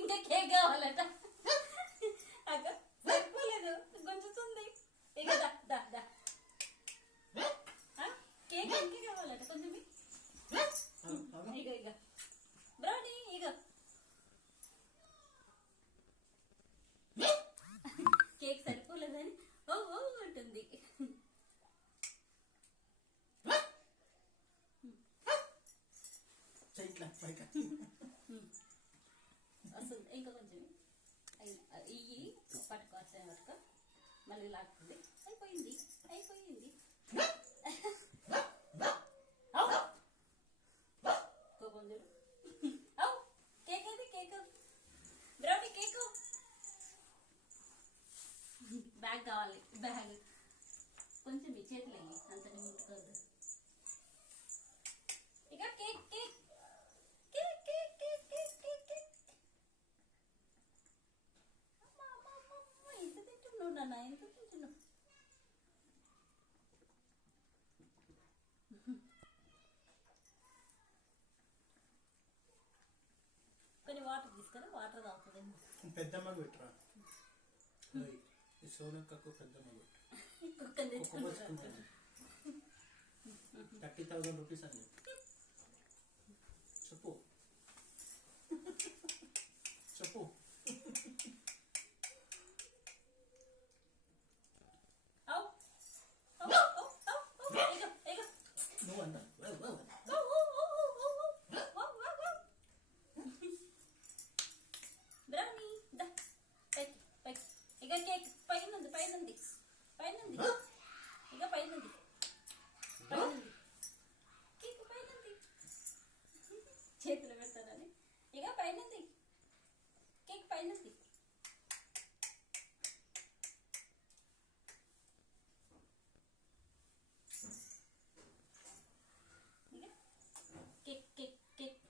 ఇంకా కేక్ కావాలట. అక్క సరిపోలేదు, గుంజుతుంది. ఇక కేక్ ఇంకా కావాలట కొంచెం. ఇక ఇక బ్రౌనీ ఇక కేక్ సరిపోలేదని ఓ ఓ అంటుంది. వస్తుంది ఇంకా కొంచెం ఇయ్యి పట్టుకోవచ్చు వరకు మళ్ళీ లాగుతుంది. అయిపోయింది అయిపోయింది. కొంచెం కేక్ అది కేక్ బ్రౌనీ కేక్. బ్యాగ్ కావాలి, బ్యాగ్ కొంచెం మీ చేతులు అయ్యి అంతని ముట్టుకోవద్దు. ఇక cake cake cake cake cake cake cake cake. ఎంత తింటున్నావు నాన్న, ఎంత తింటున్నావు? కొన్ని వాటర్ తీసుకొని వాటర్ తాగుతుంది. పెద్దమ్మ పెట్టరా సోనక్కకు పెద్దమ్మ పెట్టు. 30,000 రూపీస్ అని చెప్పు చెప్పు. నువ్వు అన్నా బ్రౌనీ ఇక కేక్ పైనుంది పైనుంది పైనుంది ఇక పైనుంది పైనుంది కేక్ పైనుంది. చేతులు పెడతారని ఇక పైనుంది కేక్ పైనుంది. ఇక కేక్ కేక్ కేక్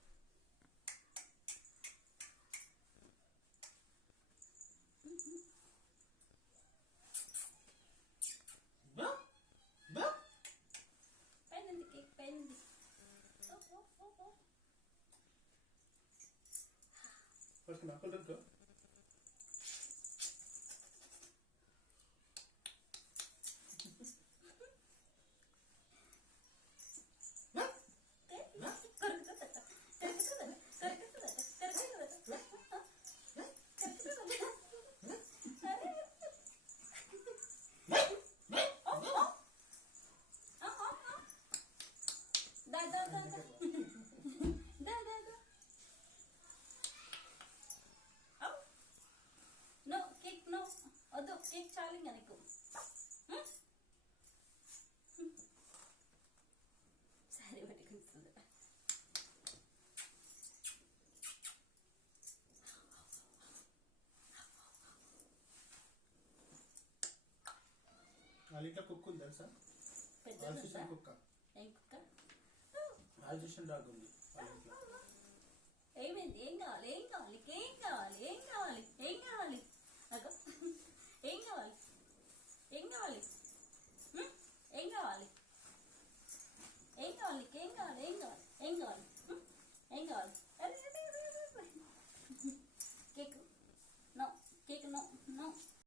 పైనుంది కేక్ పైనుంది. పడుకున్నా కొడుకు నో కేక్ నో వద్దు, కేక్ చాలు ఇంకా నీకు. సరే పట్టుకుంటుంది. వాళ్ళ ఇంట్లో కుక్క ఉంది తెలుసా? పెద్ద కుక్క. ఏం కుక్క? ఆల్జిషన్ డాగ్ ఉంది వాళ్ళ ఇంట్లో. ఏమైంది? ఏం కావాలి? ఏం కావాలి? ఏం కావాలి? ఏం కావాలి? ఏం కావాలి?